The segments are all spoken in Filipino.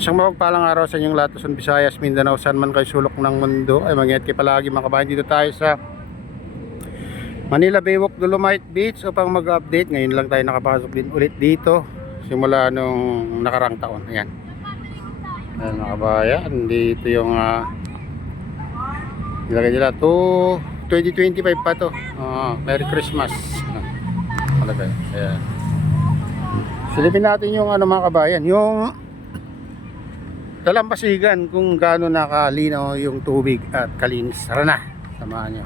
Isang mapagpalang araw sa inyong lahat, Luzon, Visayas, Mindanao, saan man kayo sulok ng mundo ay mag-ingat kayo palagi mga kabayan. Dito tayo sa Manila Baywalk, Dolomite Beach upang mag-update. Ngayon lang tayo nakapasok din ulit dito simula nung nakarang taon. Ayan, ayan mga kabayan, dito yung nilagay nila to 2025 pa to. Merry Christmas. Malagay. Ayan, silipin natin yung mga kabayan, yung dalampasigan kung gaano nakalinaw yung tubig at kalinis. Tara na, samahan nyo.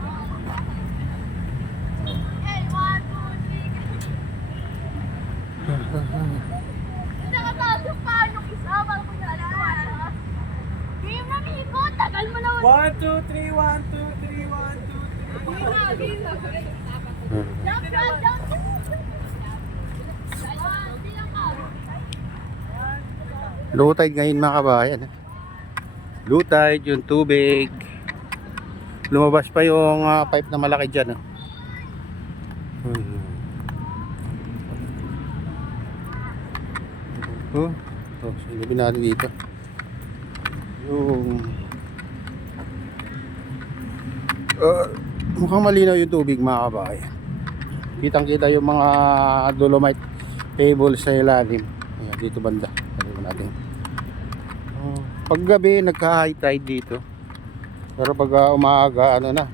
Nakatapos pa yung isa, parang maglalala. Game na, Miko! Tagal mo na. 1, 2, 3, 1, 2, 3, 1, 2, 3. Jump, jump, jump! Low tide ngayon mga kabayan. Low tide yung tubig. Lumabas pa yung pipe na malaki dyan. Silipin natin dito yung mukhang malinaw yung tubig mga kabayan. Kitang kita yung mga dolomite pebbles sa ilalim. Ayan, dito banda natin. Pag gabi nagka-high tide dito, pero pag umaga ano na,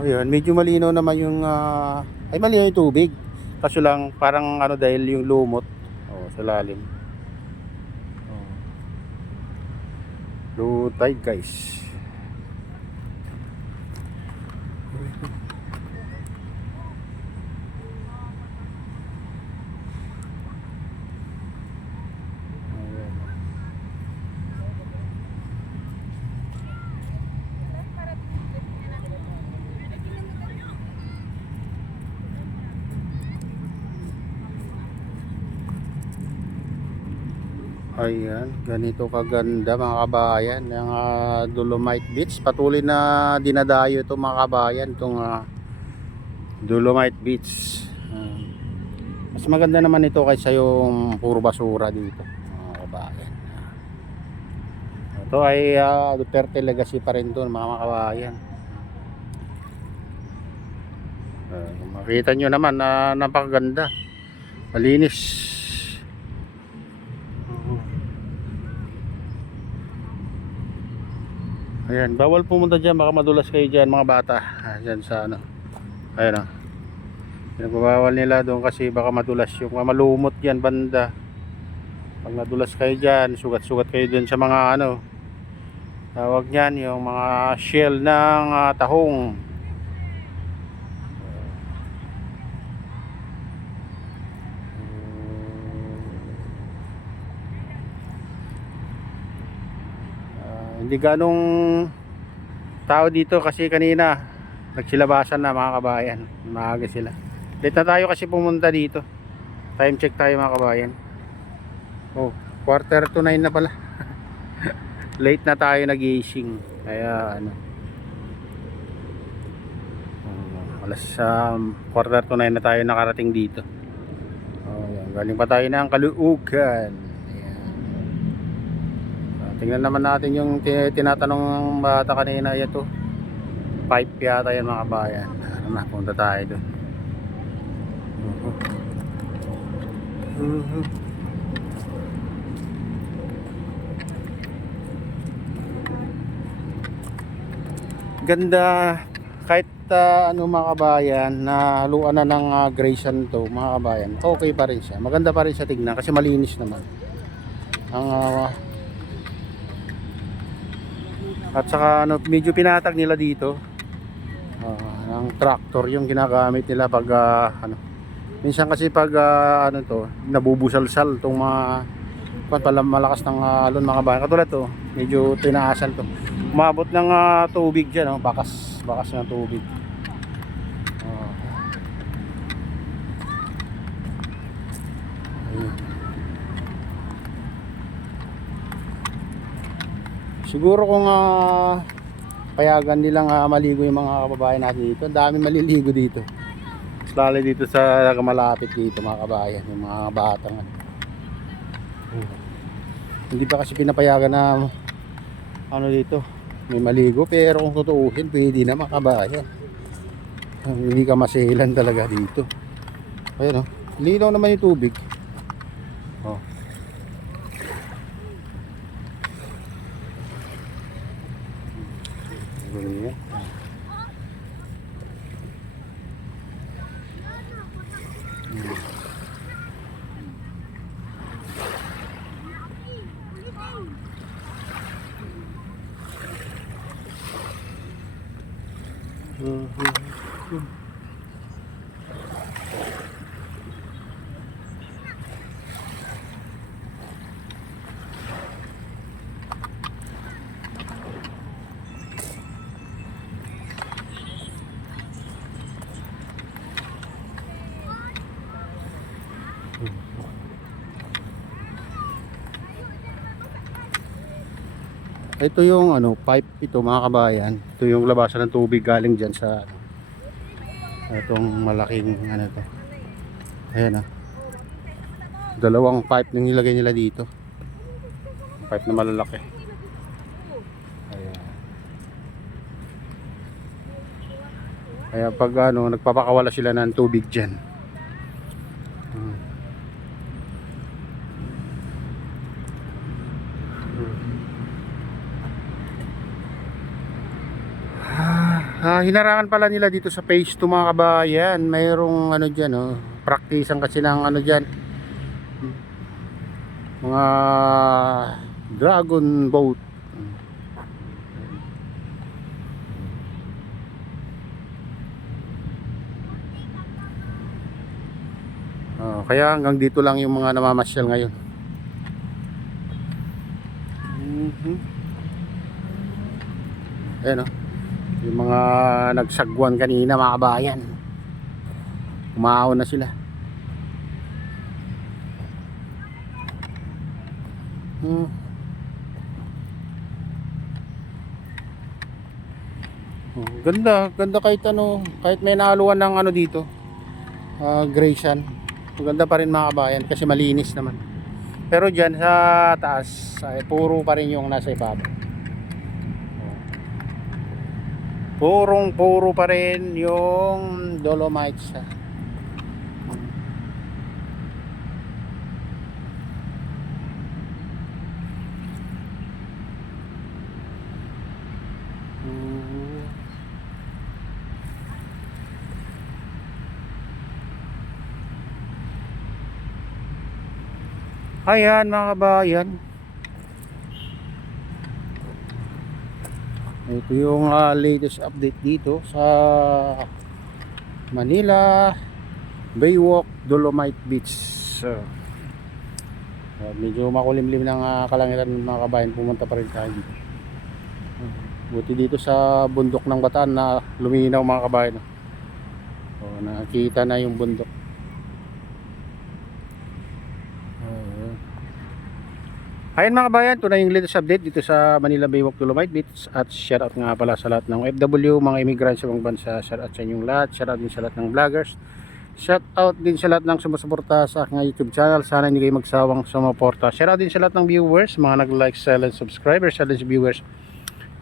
ayun, medyo malinaw naman yung ay malinaw yung tubig, kaso lang parang dahil yung lumot sa lalim. Low tide guys. Ayan, ganito kaganda mga kabayan yung Dolomite Beach. Patuloy na dinadayo ito mga kabayan, itong Dolomite Beach. Mas maganda naman ito kaysa yung puro basura dito mga kabayan. Ito ay Duterte Legacy pa rin doon mga kabayan. Makita nyo naman na napakaganda, malinis. Ayan, bawal pumunta dyan, baka madulas kayo dyan mga bata. Dyan sa ayan pinagbabawal nila doon kasi baka madulas yung malumot yan banda. Pag nadulas kayo dyan, sugat-sugat kayo dyan sa mga tawag nyan, yung mga shell ng tahong. Hindi ganong tao dito kasi kanina nagsilabasan na mga kabayan, maaga sila. Late na tayo kasi pumunta dito, time check tayo mga kabayan. 8:45 na pala. Late na tayo nag-gising, kaya alas 8:45 na tayo nakarating dito. Galing pa tayo ng Caloocan. Tingnan naman natin yung tinatanong ng bata kanina, ito pipe yata yan mga kabayan. Punta tayo doon. Ganda kahit mga kabayan na haluan na ng Grayson to mga kabayan, okay pa rin siya, maganda pa rin siya tignan kasi malinis naman ang at saka medyo pinatag nila dito ng tractor yung ginagamit nila pag minsan kasi pag nabubusalsal tong mga malakas ng alon mga bayan, katulad to medyo tinaasan to, umabot ng tubig dyan, bakas ng tubig. Siguro kung payagan nilang maligo yung mga kababayan natin dito, ang dami maliligo dito. Mas lalo dito sa malapit dito mga kabayan, yung mga batang Hindi pa kasi pinapayagan na ano dito, may maligo, pero kung tutuusin pwede na mga kabayan. Hindi ka maselan talaga dito. Ayun, oh, linaw naman yung tubig. Oh. Ganyan. Ito yung ano, pipe ito mga kabayan. Ito yung labasan ng tubig galing diyan sa ano, itong malaking ano to. Ayan ah. Dalawang pipe nang nilagay nila dito. Pipe na malalaki. Ayan. Kaya pag ano, nagpapakawala sila ng tubig diyan. Hinarangan pala nila dito sa phase 2 mga kabayan. Mayroong ano dyan, oh, praktisan kasi ng ano dyan, mga dragon boat. Kaya hanggang dito lang yung mga namamasyal ngayon. Ayan, oh, yung mga nagsagwan kanina mga kabayan, umahon na sila. Ganda kahit ano, kahit may nahaluan ng ano dito, gray sand, maganda pa rin mga kabayan kasi malinis naman. Pero dyan sa taas ay puro pa rin yung nasa ibabaw. Puro pa rin yung dolomites. Ayan mga kabayan, ito yung latest update dito sa Manila Baywalk Dolomite Beach. Medyo makulimlim ng kalangitan mga kabayan, pumunta pa rin tayo dito. Buti dito sa bundok ng Bataan na luminaw mga kabayan. Nakikita na yung bundok. Ayan mga kabayan, ito na yung latest update dito sa Manila Baywalk Dolomite Beach. At shoutout nga pala sa lahat ng OFW, mga immigrants sa ibang bansa. Shoutout sa inyong lahat, shoutout din sa lahat ng vloggers, shoutout din sa lahat ng sumusuporta sa aking YouTube channel. Sana hindi kayo magsawang sumuporta. Shoutout din sa lahat ng viewers, mga nag-like, silent subscribers, silent viewers.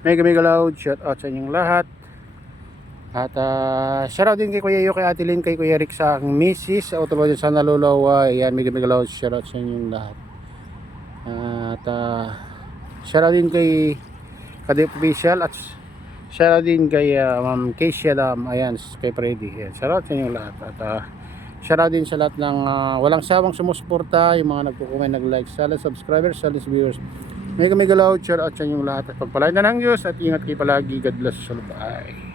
Mega loud, shoutout sa inyong lahat. At shoutout din kay Kuya Yo, kay Ate Lynn, kay Kuya Rick sa aking misis, sa autobody sa Nalulawa. Ayan, mega loud, shoutout sa inyong lahat. At shoutout din kay Kadip Official at shoutout din kay Ma'am Keisha Dam, ayan, kay Freddy. Ayan, shoutout sa inyong lahat. At shoutout din sa lahat ng walang sawang sumusuporta, yung mga nagko-comment, nag-like, silent subscribers, silent viewers. Mega loud, shoutout sa inyong lahat. At pagpalain na ng Diyos at ingat kayo palagi. God bless. Bye.